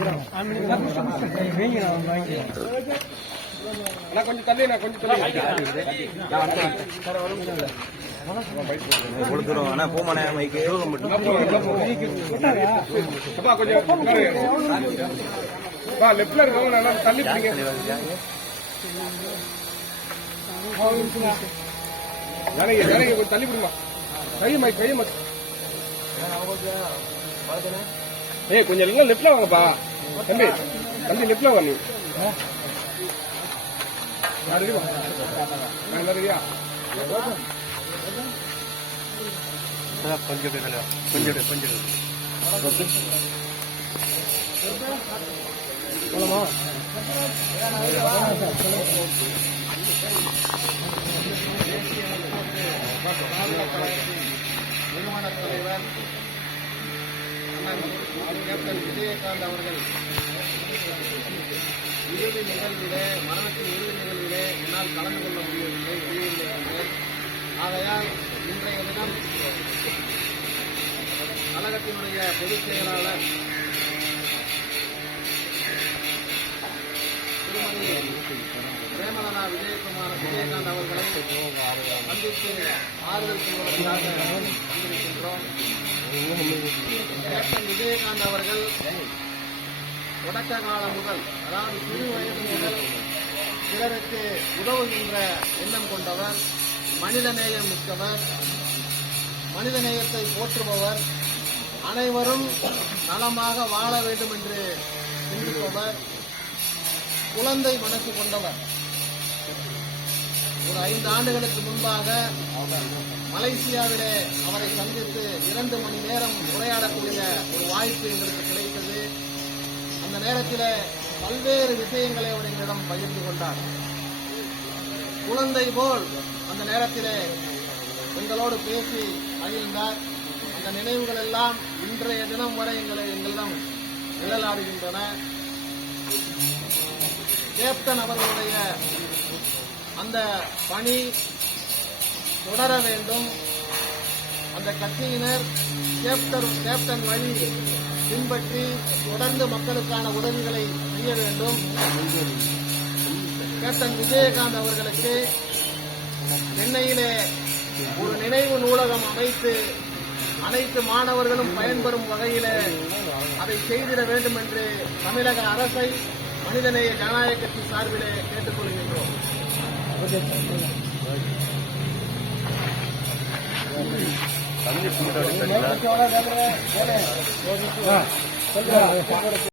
கொஞ்சம் தள்ளி கொடுத்துருவோம் பூமனை மைக்கு கொஞ்சம் லெப்ட்ல இருக்கவங்க நல்லா தள்ளி ஜனங்க கொஞ்சம் தள்ளி விடுமா கையை கொஞ்சம் இல்ல லெப்ட்ல வாங்கப்பா தம்பி லெப்ட்ல வாங்க நீ கொஞ்சம் போலாமா நிறுவன தலைவர் கேப்டன் விஜயகாந்த் அவர்கள் இறுதி நிகழ்விலே மரணத்தின் இறுதி நிகழ்விலே என்னால் கலந்து கொள்ள முடியவில்லை வெளியிருந்தேன். ஆகையால் இன்றைய தினம் கழகத்தினுடைய பொதுச் செயலாளர் திருமதி பிரேமலதா விஜயகாந்த் அவர்களை சந்தித்து ஆறுதல் சொல்வதற்காக வந்திருக்கின்றோம். கேப்டன் விஜயகாந்த் அவர்கள் தொடக்க காலம் முதல், அதாவது சிறு வயது முதல் பிறருக்கு உதவுகின்ற எண்ணம் கொண்டவர், மனிதநேயம் மிக்கவர், மனிதநேயத்தை போற்றுபவர், அனைவரும் நலமாக வாழ வேண்டும் என்று சிந்திப்பவர், குழந்தை மனசு கொண்டவர். ஒரு 5 ஆண்டுகளுக்கு முன்பாக மலேசியாவிலே அவரை சந்தித்து 2 மணி நேரம் உரையாடக்கூடிய ஒரு வாய்ப்பு எங்களுக்கு கிடைத்தது. அந்த நேரத்தில் பல்வேறு விஷயங்களை அவர் எங்களிடம் பகிர்ந்து கொண்டார். குழந்தை போல் அந்த நேரத்தில் எங்களோடு பேசி மகிழ்ந்தார். அந்த நினைவுகள் எல்லாம் இன்றைய தினம் வரை எங்களிடம் நிழலாடுகின்றன. கேப்டன் அவர்களுடைய அந்த பணி தொடர வேண்டும். அந்த கட்சியினர் கேப்டன் வழி பின்பற்றி தொடர்ந்து மக்களுக்கான உதவிகளை செய்ய வேண்டும். கேப்டன் விஜயகாந்த் அவர்களுக்கு சென்னையிலே ஒரு நினைவு நூலகம் அமைத்து அனைத்து மாணவர்களும் பயன்பெறும் வகையில் அதை செய்திட வேண்டும் என்று தமிழக அரசை மனிதநேய ஜனநாயக கட்சி சார்பிலே கேட்டுக் கொள்கின்றோம்.